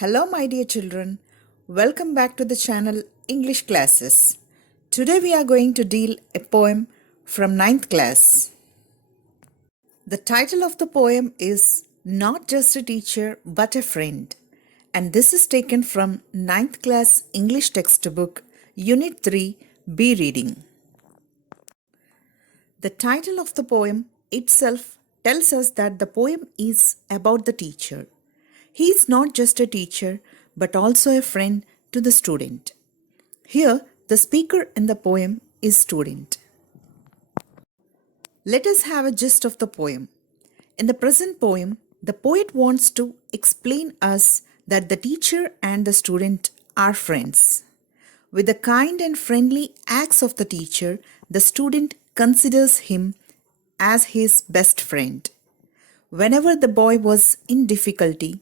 Hello, my dear children. Welcome back to the channel English Classes. Today we are going to deal a poem from ninth class. The title of the poem is Not Just a Teacher but a Friend, and this is taken from ninth class English textbook, Unit 3, B Reading. The title of the poem itself tells us that the poem is about the teacher. He is not just a teacher but also a friend to the student. Here, the speaker in the poem is student. Let us have a gist of the poem. In the present poem, the poet wants to explain us that the teacher and the student are friends. With the kind and friendly acts of the teacher, the student considers him as his best friend. Whenever the boy was in difficulty,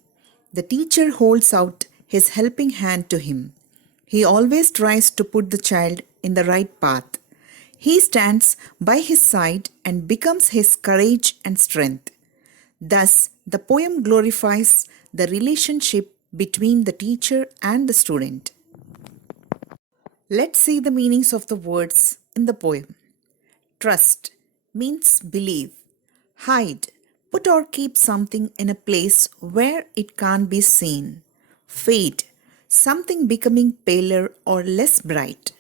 the teacher holds out his helping hand to him. He always tries to put the child in the right path. He stands by his side and becomes his courage and strength. Thus, the poem glorifies the relationship between the teacher and the student. Let's see the meanings of the words in the poem. Trust means believe. Hide, put or keep something in a place where it can't be seen. Fade, something becoming paler or less bright.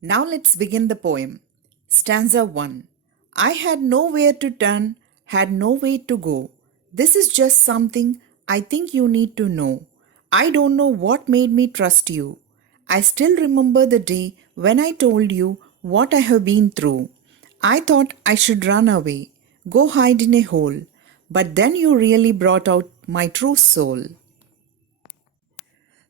Now let's begin the poem. Stanza 1. I had nowhere to turn, had no way to go. This is just something I think you need to know. I don't know what made me trust you. I still remember the day when I told you what I have been through. I thought I should run away, go hide in a hole, but then you really brought out my true soul.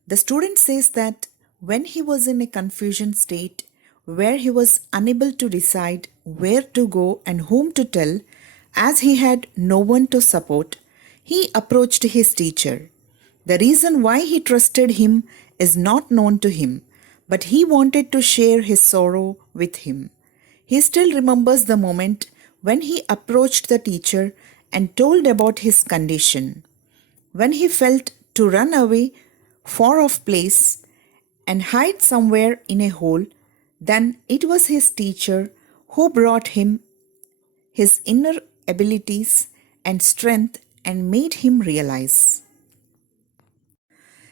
The student says that when he was in a confusion state, where he was unable to decide where to go and whom to tell, as he had no one to support, he approached his teacher. The reason why he trusted him is not known to him, but he wanted to share his sorrow with him. He still remembers the moment when he approached the teacher and told about his condition. When he felt to run away far off place and hide somewhere in a hole, then it was his teacher who brought him his inner abilities and strength and made him realize.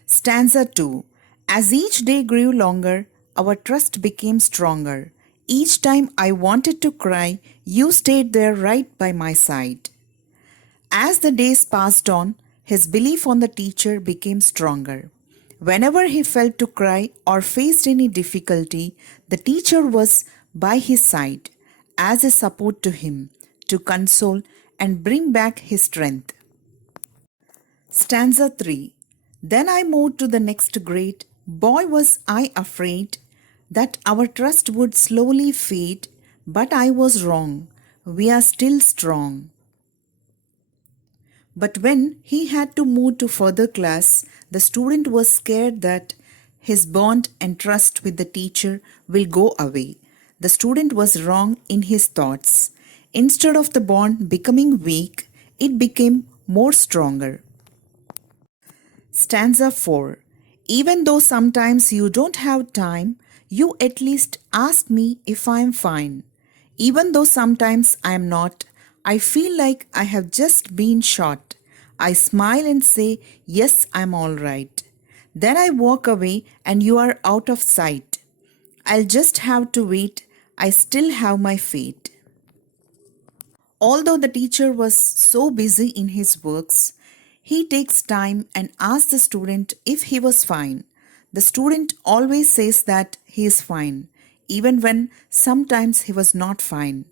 Stanza 2. As each day grew longer, our trust became stronger. Each time I wanted to cry, you stayed there right by my side. As the days passed on, his belief on the teacher became stronger. Whenever he felt to cry or faced any difficulty, the teacher was by his side as a support to him, to console and bring back his strength. Stanza 3. Then I moved to the next grade. Boy, was I afraid that our trust would slowly fade, but I was wrong. We are still strong. But when he had to move to further class, the student was scared that his bond and trust with the teacher will go away. The student was wrong in his thoughts. Instead of the bond becoming weak, it became more stronger. Stanza 4. Even though sometimes you don't have time, you at least ask me if I am fine. Even though sometimes I am not, I feel like I have just been shot. I smile and say, yes, I'm all right. Then I walk away and you are out of sight. I'll just have to wait. I still have my fate. Although the teacher was so busy in his works, he takes time and asks the student if he was fine. The student always says that he is fine, even when sometimes he was not fine.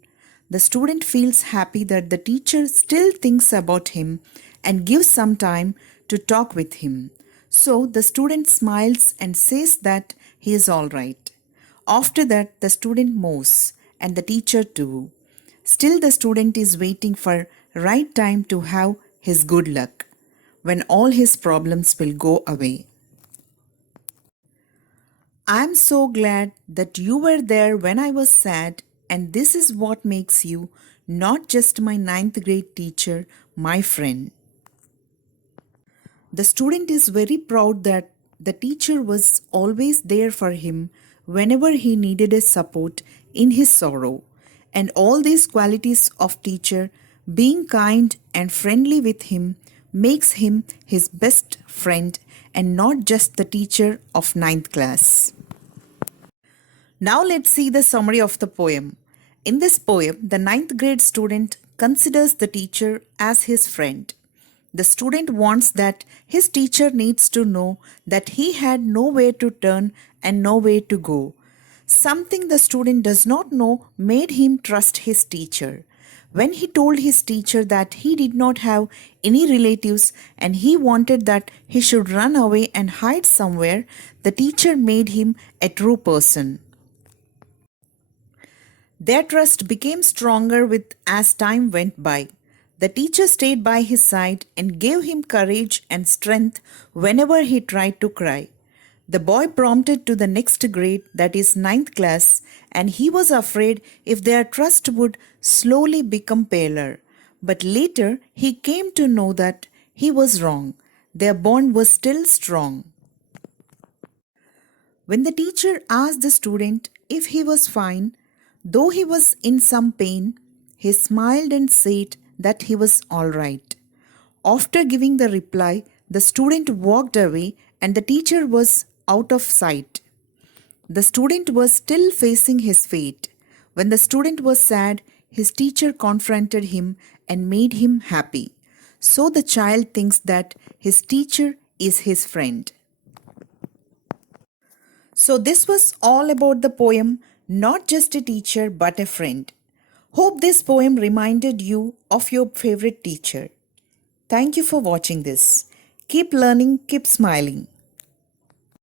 The student feels happy that the teacher still thinks about him and gives some time to talk with him. So the student smiles and says that he is all right. After that, the student moves, and the teacher too. Still, the student is waiting for right time to have his good luck, when all his problems will go away. I am so glad that you were there when I was sad, and this is what makes you not just my ninth grade teacher, my friend. The student is very proud that the teacher was always there for him whenever he needed a support in his sorrow. And all these qualities of teacher, being kind and friendly with him, makes him his best friend and not just the teacher of ninth class. Now let's see the summary of the poem. In this poem, the ninth grade student considers the teacher as his friend. The student wants that his teacher needs to know that he had nowhere to turn and nowhere to go. Something the student does not know made him trust his teacher. When he told his teacher that he did not have any relatives and he wanted that he should run away and hide somewhere, the teacher made him a true person. Their trust became stronger with as time went by. The teacher stayed by his side and gave him courage and strength whenever he tried to cry. The boy prompted to the next grade, that is ninth class, and he was afraid if their trust would slowly become paler. But later he came to know that he was wrong. Their bond was still strong. When the teacher asked the student if he was fine, though he was in some pain, he smiled and said that he was all right. After giving the reply, the student walked away and the teacher was out of sight. The student was still facing his fate. When the student was sad, his teacher confronted him and made him happy. So the child thinks that his teacher is his friend. So this was all about the poem, Not Just a Teacher but a Friend. Hope this poem reminded you of your favorite teacher. Thank you for watching this. Keep learning, keep smiling.